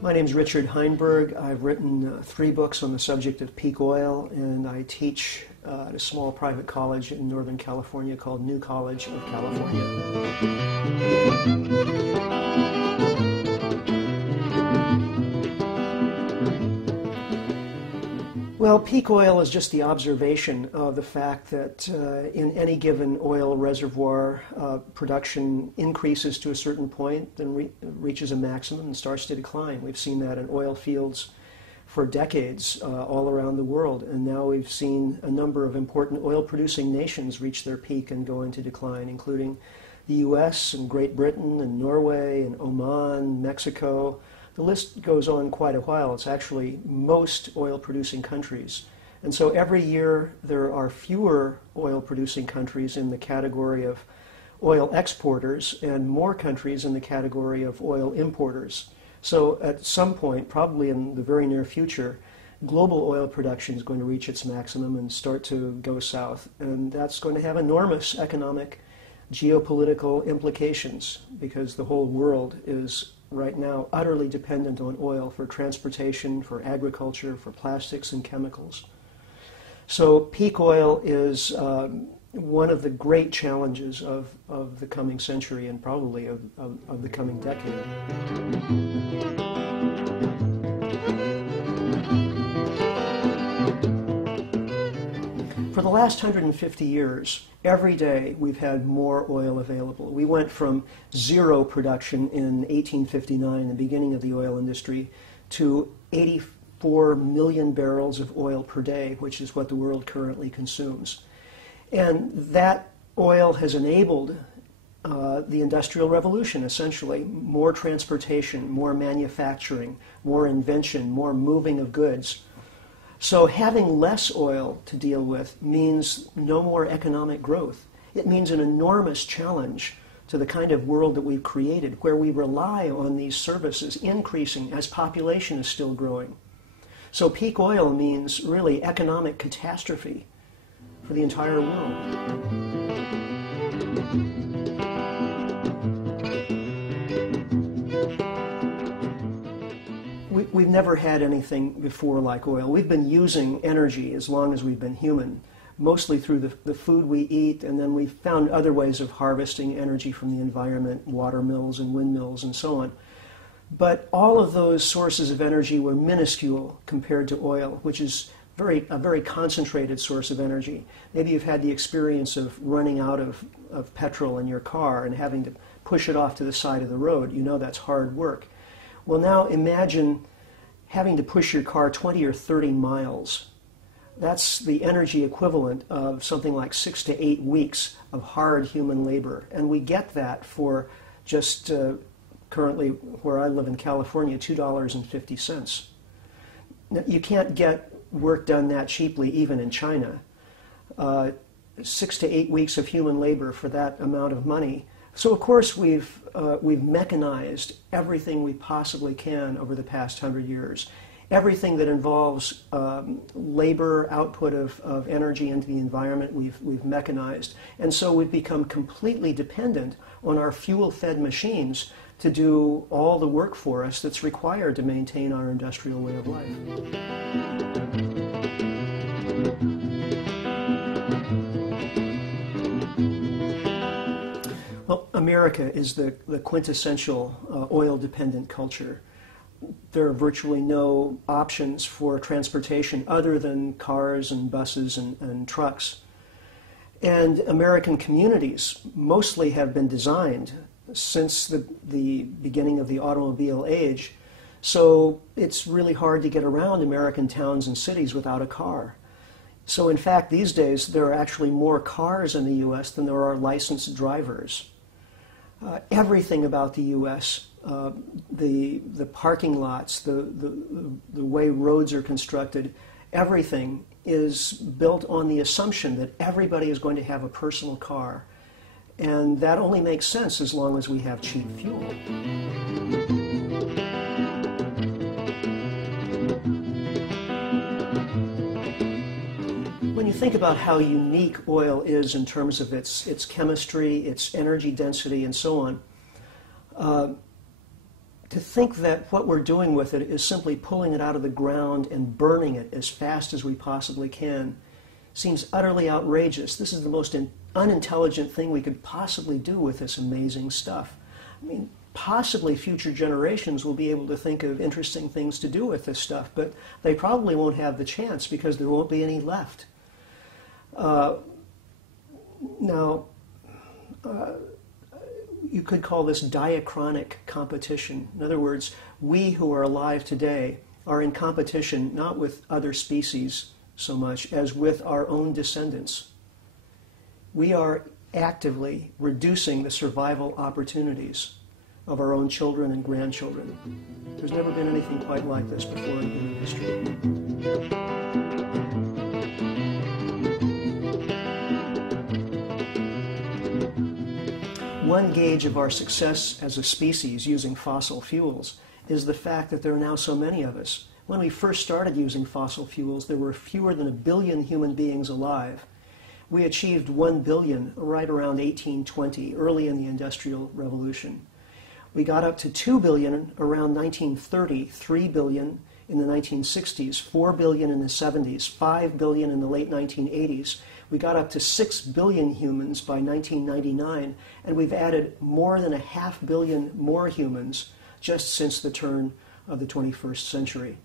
My name is Richard Heinberg. I've written 3 books on the subject of peak oil, and I teach at a small private college in Northern California called New College of California. Well, peak oil is just the observation of the fact that in any given oil reservoir, production increases to a certain point, then reaches a maximum and starts to decline. We've seen that in oil fields for decades all around the world, and now we've seen a number of important oil-producing nations reach their peak and go into decline, including the U.S. and Great Britain and Norway and Oman, Mexico. The list goes on quite a while. It's actually most oil-producing countries. And so every year there are fewer oil-producing countries in the category of oil exporters and more countries in the category of oil importers. So at some point, probably in the very near future, global oil production is going to reach its maximum and start to go south. And that's going to have enormous economic, geopolitical implications because the whole world is right now utterly dependent on oil for transportation, for agriculture, for plastics and chemicals. So peak oil is one of the great challenges of the coming century and probably of the coming decade. For the last 150 years, every day we've had more oil available. We went from zero production in 1859, the beginning of the oil industry, to 84 million barrels of oil per day, which is what the world currently consumes. And that oil has enabled the Industrial Revolution, essentially. More transportation, more manufacturing, more invention, more moving of goods. So having less oil to deal with means no more economic growth. It means an enormous challenge to the kind of world that we've created, where we rely on these services increasing as population is still growing. So peak oil means really economic catastrophe for the entire world. We've never had anything before like oil. We've been using energy as long as we've been human, mostly through the food we eat, and then we've found other ways of harvesting energy from the environment, water mills and windmills and so on. But all of those sources of energy were minuscule compared to oil, which is a very concentrated source of energy. Maybe you've had the experience of running out of petrol in your car and having to push it off to the side of the road. You know that's hard work. Well, now imagine having to push your car 20 or 30 miles. That's the energy equivalent of something like 6 to 8 weeks of hard human labor. And we get that for just currently, where I live in California, $2.50. Now, you can't get work done that cheaply even in China. 6 to 8 weeks of human labor for that amount of money. So of course we've mechanized everything we possibly can over the past 100 years. Everything that involves labor, output of energy into the environment, we've mechanized. And so we've become completely dependent on our fuel-fed machines to do all the work for us that's required to maintain our industrial way of life. Well, America is the quintessential oil-dependent culture. There are virtually no options for transportation other than cars and buses and trucks. And American communities mostly have been designed since the beginning of the automobile age, so it's really hard to get around American towns and cities without a car. So in fact, these days, there are actually more cars in the U.S. than there are licensed drivers. Everything about the U.S., the parking lots, the way roads are constructed, everything is built on the assumption that everybody is going to have a personal car. And that only makes sense as long as we have cheap fuel. When you think about how unique oil is in terms of its chemistry, its energy density, and so on, to think that what we're doing with it is simply pulling it out of the ground and burning it as fast as we possibly can seems utterly outrageous. This is the most unintelligent thing we could possibly do with this amazing stuff. I mean, possibly future generations will be able to think of interesting things to do with this stuff, but they probably won't have the chance because there won't be any left. You could call this diachronic competition. In other words, we who are alive today are in competition not with other species so much as with our own descendants. We are actively reducing the survival opportunities of our own children and grandchildren. There's never been anything quite like this before in human history. One gauge of our success as a species using fossil fuels is the fact that there are now so many of us. When we first started using fossil fuels, there were fewer than 1 billion human beings alive. We achieved 1 billion right around 1820, early in the Industrial Revolution. We got up to 2 billion around 1930, 3 billion in the 1960s, 4 billion in the 70s, 5 billion in the late 1980s. We got up to 6 billion humans by 1999, and we've added more than 500 million more humans just since the turn of the 21st century.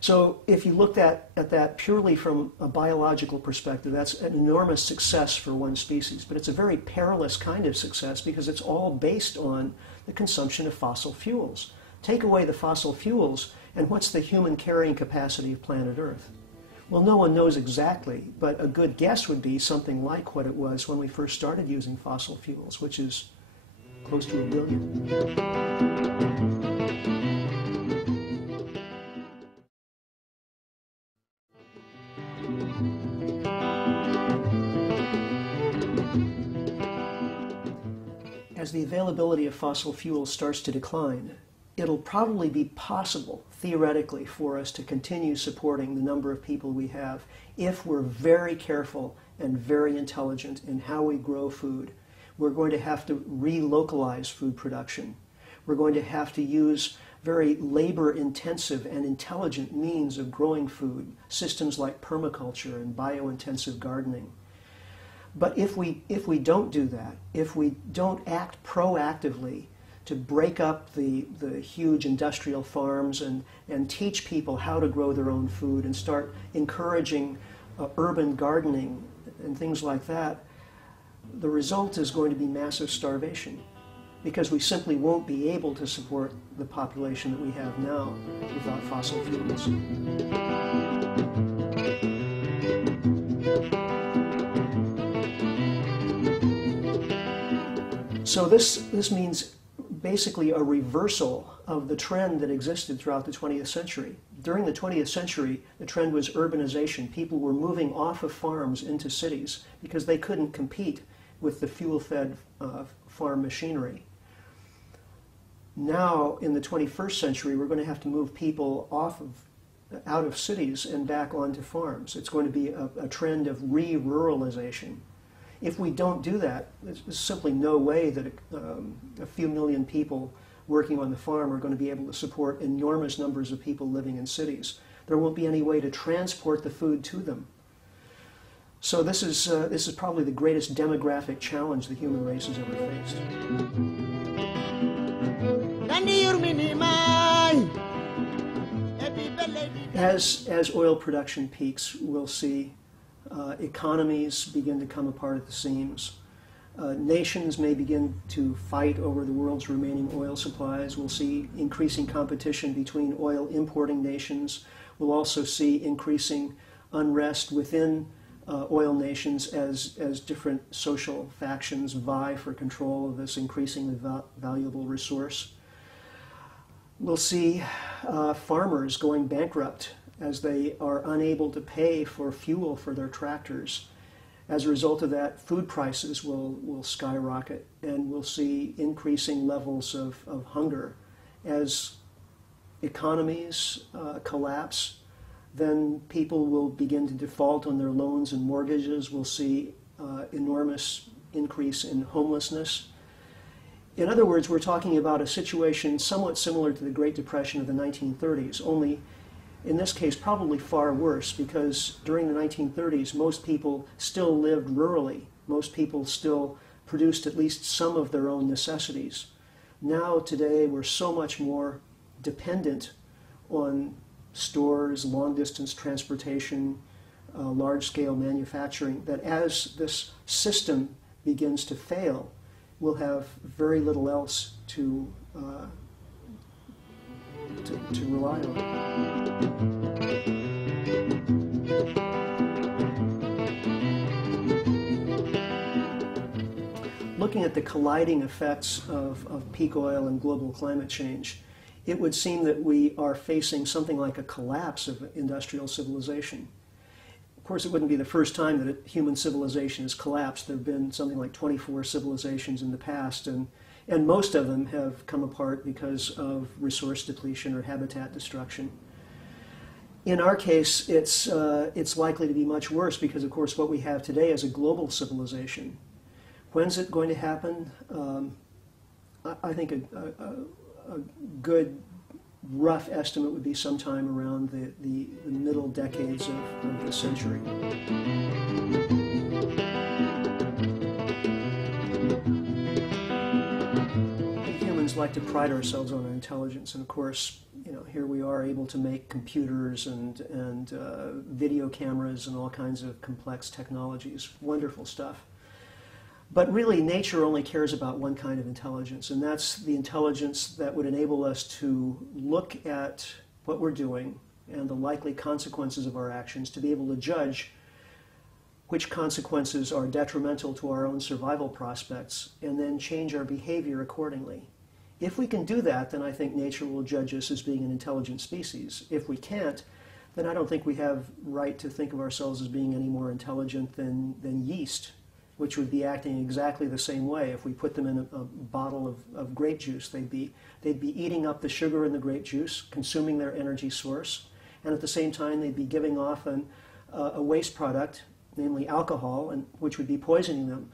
So if you looked at that purely from a biological perspective, that's an enormous success for one species, but it's a very perilous kind of success because it's all based on the consumption of fossil fuels. Take away the fossil fuels, and what's the human carrying capacity of planet Earth? Well, no one knows exactly, but a good guess would be something like what it was when we first started using fossil fuels, which is close to 1 billion. As the availability of fossil fuels starts to decline, it'll probably be possible, theoretically, for us to continue supporting the number of people we have if we're very careful and very intelligent in how we grow food. We're going to have to relocalize food production. We're going to have to use very labor-intensive and intelligent means of growing food, systems like permaculture and bio-intensive gardening. But if we don't do that, if we don't act proactively to break up the huge industrial farms and teach people how to grow their own food and start encouraging urban gardening and things like that, the result is going to be massive starvation because we simply won't be able to support the population that we have now without fossil fuels. So this means basically a reversal of the trend that existed throughout the 20th century. During the 20th century, the trend was urbanization. People were moving off of farms into cities because they couldn't compete with the fuel-fed farm machinery. Now, in the 21st century, we're going to have to move people out of cities and back onto farms. It's going to be a trend of re-ruralization. If we don't do that, there's simply no way that a few million people working on the farm are going to be able to support enormous numbers of people living in cities. There won't be any way to transport the food to them. So this is probably the greatest demographic challenge the human race has ever faced. As oil production peaks, we'll see economies begin to come apart at the seams. Nations may begin to fight over the world's remaining oil supplies. We'll see increasing competition between oil importing nations. We'll also see increasing unrest within oil nations as different social factions vie for control of this increasingly valuable resource. We'll see farmers going bankrupt as they are unable to pay for fuel for their tractors. As a result of that, food prices will skyrocket, and we'll see increasing levels of hunger. As economies collapse, then people will begin to default on their loans and mortgages. We'll see enormous increase in homelessness. In other words, we're talking about a situation somewhat similar to the Great Depression of the 1930s, only in this case probably far worse, because during the 1930s most people still lived rurally. Most people still produced at least some of their own necessities. Now, today, we're so much more dependent on stores, long-distance transportation, large-scale manufacturing, that as this system begins to fail, we'll have very little else to rely on. Looking at the colliding effects of peak oil and global climate change, it would seem that we are facing something like a collapse of industrial civilization. Of course, it wouldn't be the first time that human civilization has collapsed. There have been something like 24 civilizations in the past, and most of them have come apart because of resource depletion or habitat destruction. In our case, it's likely to be much worse because, of course, what we have today is a global civilization. When's it going to happen? I think a good rough estimate would be sometime around the middle decades of the century. Humans like to pride ourselves on our intelligence, and of course, here we are able to make computers and video cameras and all kinds of complex technologies. Wonderful stuff. But really, nature only cares about one kind of intelligence, and that's the intelligence that would enable us to look at what we're doing and the likely consequences of our actions, to be able to judge which consequences are detrimental to our own survival prospects, and then change our behavior accordingly. If we can do that, then I think nature will judge us as being an intelligent species. If we can't, then I don't think we have right to think of ourselves as being any more intelligent than yeast, which would be acting exactly the same way. If we put them in a bottle of grape juice, they'd be eating up the sugar in the grape juice, consuming their energy source, and at the same time they'd be giving off a waste product, namely alcohol, which would be poisoning them.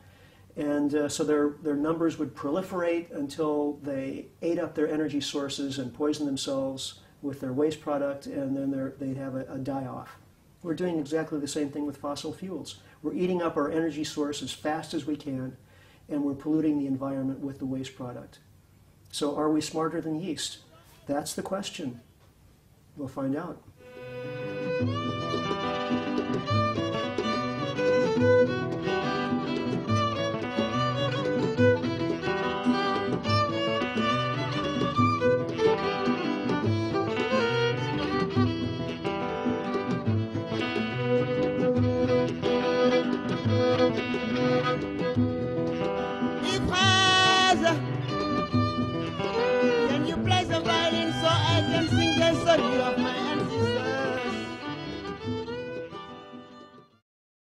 And so their numbers would proliferate until they ate up their energy sources and poisoned themselves with their waste product, and then they'd have a die-off. We're doing exactly the same thing with fossil fuels. We're eating up our energy source as fast as we can, and we're polluting the environment with the waste product. So are we smarter than yeast? That's the question. We'll find out.